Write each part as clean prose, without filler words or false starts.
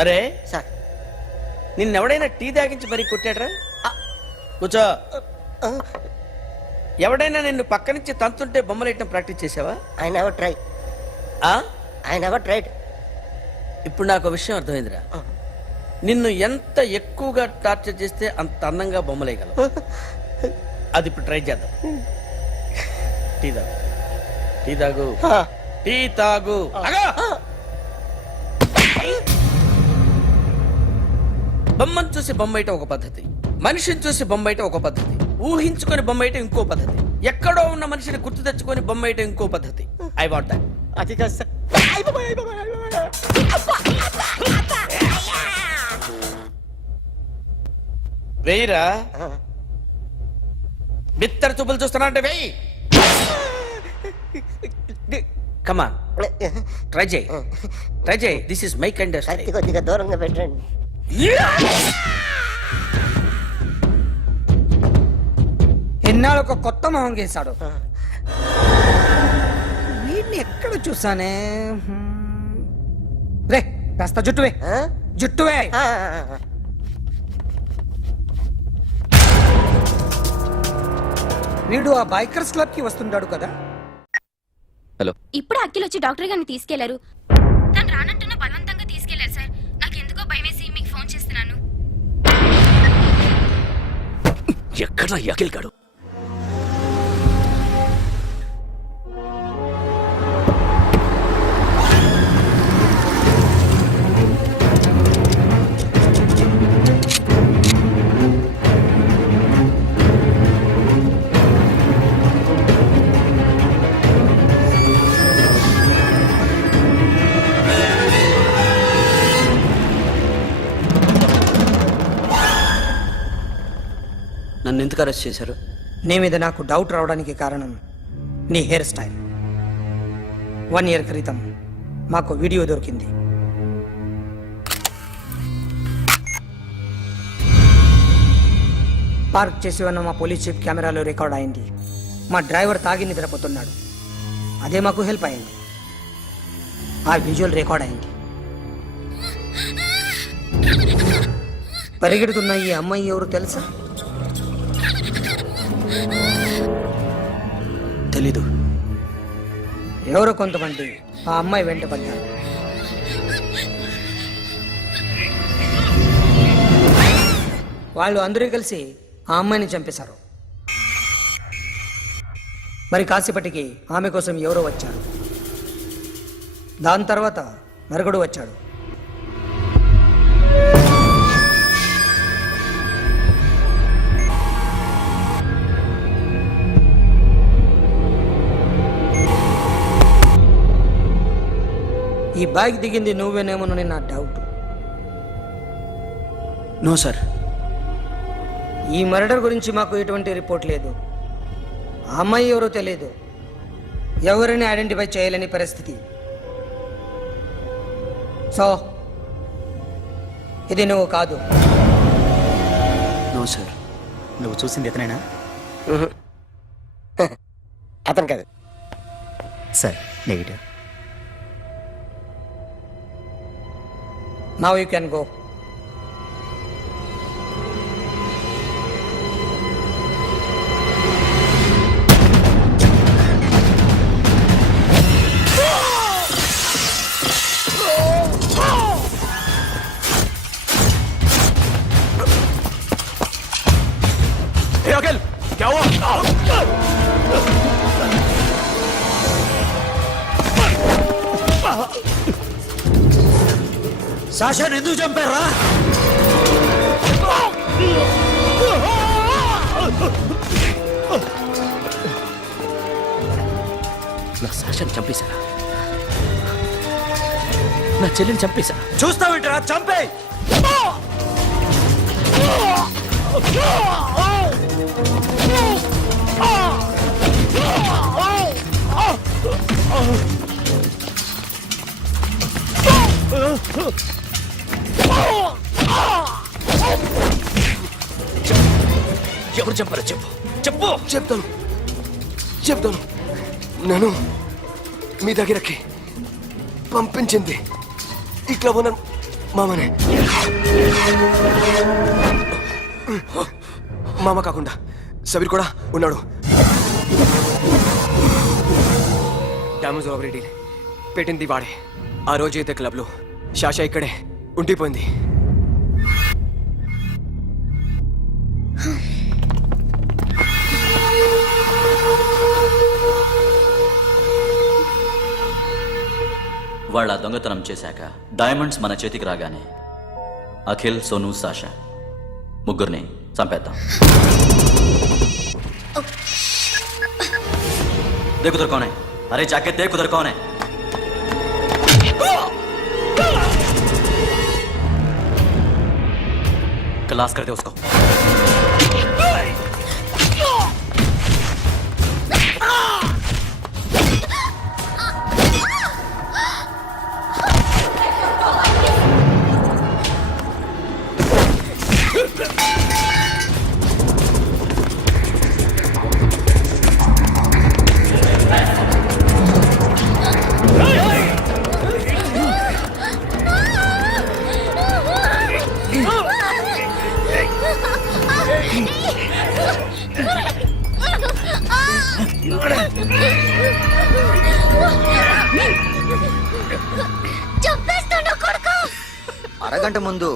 అరే sir నిన్నెవడైనా tea తాగించి మరీ కొట్టాడ్రా? కూర్చో. ఎవడైనా నిన్ను పక్క నుంచి తంతుంటే బొమ్మలేయటం ప్రాక్టీస్ చేసావా? I never try. I never tried. ఇప్పుడు నాకు విషయం అర్థమైందిరా. నిన్ను ఎంత ఎక్కువగా టార్చర్ చేస్తే అంత అందంగా బొమ్మలేయగలవు. అది ఇప్పుడు ట్రై చేద్దాం. టీ తాగు, టీ తాగు, టీ తాగు. బొమ్మను చూసి బొమ్మయటం ఒక పద్ధతి, మనిషిని చూసి బొమ్మయటం ఒక పద్ధతి, ఊహించుకొని బొమ్మయటం ఇంకో పద్ధతి, ఎక్కడో ఉన్న మనిషిని గుర్తు తెచ్చుకొని బొమ్మయటం ఇంకో పద్ధతి. I want that. అది కాదు సార్. వెయ్యిరా. బిత్తర చూపులు చూస్తున్నా అంటే వెయ్యి. కమాన్, ట్రై చేయి, ట్రై చేయి. This is my kind of style. కొద్దిగా దూరంగా పెట్టండి. ఎన్నాళ్ళు ఒక కొత్త మొహం గీశాడు. వీడిని ఎక్కడ చూసానే? రే కాస్త జుట్టువే, జుట్టువే. వీడు ఆ బైకర్స్ క్లబ్ కి వస్తుంటాడు కదా. హలో, ఇప్పుడు అఖిల్ వచ్చి డాక్టర్ గారిని తీసుకెళ్లారు. తను రానంటున్న బలవంతంగా తీసుకెళ్లారు సార్. నాకు ఎందుకో భయమేసి మీకు ఫోన్ చేస్తున్నాను. ఎక్కడ అఖిల్ గాడు? నన్ను ఎందుకు అరెస్ట్ చేశారు? నీ మీద నాకు డౌట్ రావడానికి కారణం నీ హెయిర్ స్టైల్. 1 year క్రితం మాకు వీడియో దొరికింది. పార్క్ చేసి ఉన్న మా పోలీస్ జీప్ కెమెరాలో రికార్డ్ అయింది. మా డ్రైవర్ తాగి నిద్రపోతున్నాడు. అదే మాకు హెల్ప్ అయింది. ఆ విజువల్ రికార్డ్ అయింది. పరిగెడుతున్న ఈ అమ్మాయి ఎవరు తెలుసా? తెలీదు. ఎవరో కొంతమంది ఆ అమ్మాయి వెంట పడ్డారు. వాళ్ళు అందరూ కలిసి ఆ అమ్మాయిని చంపేశారు. మరి కాసేపటికి ఆమె కోసం ఎవరో వచ్చారు. దాని తర్వాత మరొకడు వచ్చాడు. ఈ బాగ్ దిగింది నువ్వేనేమోనని నా డౌట్. No sir. ఈ మర్డర్ గురించి మాకు ఎటువంటి రిపోర్ట్ లేదు. ఆ అమ్మాయి ఎవరో తెలియదు. ఎవరిని ఐడెంటిఫై చేయలేని పరిస్థితి. సో ఇది నువ్వు కాదు. No sir. నువ్వు చూసింది ఎతనైనా? అతను కాదు సార్. Negative. Now you can go. Akhil, क्या हुआ? సాషాని ఎందుకు చంపారా? నా సాషాని చంపేశారా? నా చెల్లిని చంపేశా. చూస్తావింటరా? చంపే. ఎవరు చంపారో చెప్పు, చెప్పు. చెప్తాను. నన్ను మీ దగ్గరకి పంపించింది ఇట్లా మామనే మామ కాకుండా సబీర్ కూడా ఉన్నాడు. డ్యామేజ్ ఓవర్ డీల్ పెట్టింది వాడే. ఆ రోజు అయితే క్లబ్లో శాష ఇక్కడే ఉండిపోయింది. వాళ్ళ దొంగతనం చేశాక డైమండ్స్ మన చేతికి రాగానే అఖిల్, సోను, సాషా ముగ్గురిని చంపేద్దాం. देख उधर कौन है? अरे जाके देख उधर कौन है? क्लास कर दे उसको. అరగంట ముందు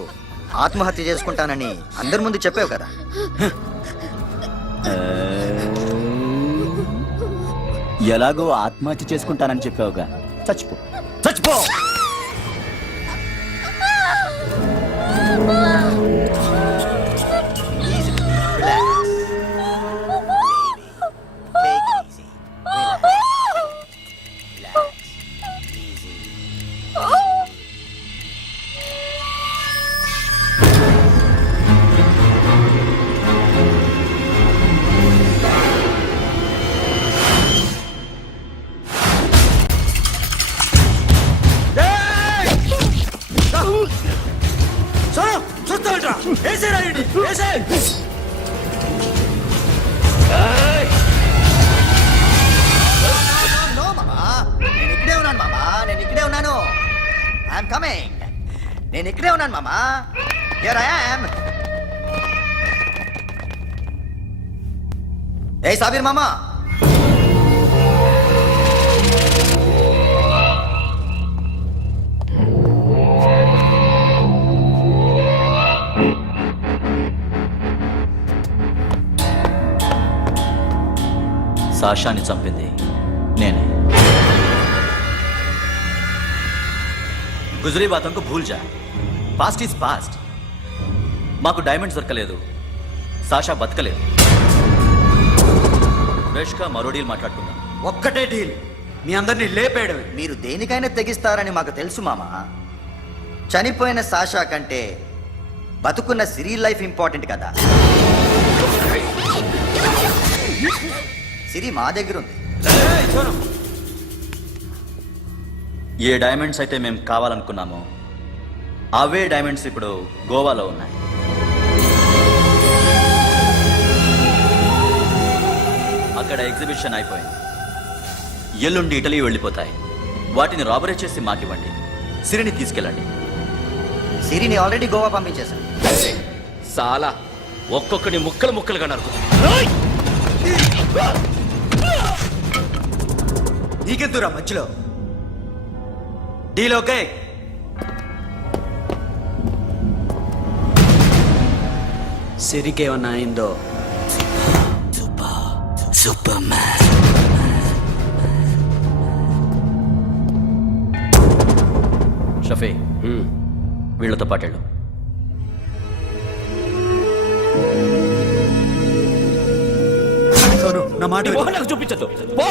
ఆత్మహత్య చేసుకుంటానని అందరి ముందు చెప్పావు కదా. ఎలాగో ఆత్మహత్య చేసుకుంటానని చెప్పావుగా, చచ్చిపో చచ్చిపో. నేను ఇక్కడే ఉన్నాను మామా. Here I am. ఏ సాబీర్ మామా, సాషాని చంపింది నేనే. గుజరీ బాతం కు భూల్ జా. Past is past. మాకు డైమండ్స్ దొరకలేదు, సాషా బతకలేదు. ఫ్రెష్గా మరో డీల్ మాట్లాడుకుందాం. ఒక్కటే డీల్, మీ అందరినీ లేపేయడం. మీరు దేనికైనా తెగిస్తారని మాకు తెలుసు మామా. చనిపోయిన సాషా కంటే బతుకున్న సిరి లైఫ్ ఇంపార్టెంట్ కదా. సిరి మా దగ్గర ఉంది. ఏ డైమండ్స్ అయితే మేము కావాలనుకున్నామో అవే డైమండ్స్ ఇప్పుడు గోవాలో ఉన్నాయి. అక్కడ ఎగ్జిబిషన్ అయిపోయింది. ఎల్లుండి ఇటలీ వెళ్ళిపోతాయి. వాటిని రాబరీ చేసి మాకివ్వండి. సిరిని తీసుకెళ్ళండి. సిరిని ఆల్రెడీ గోవా పంపించేశాను. సాలా ఒక్కొక్కడి ముక్కలు ముక్కలుగా నరుకు. నీకెందురా మధ్యలో? Deal okay? సిరికేమన్నా అయిందో? Super man. షఫీ, వీళ్ళతో పాటేళ్ళు. నా మాట చూపించద్దు. పో.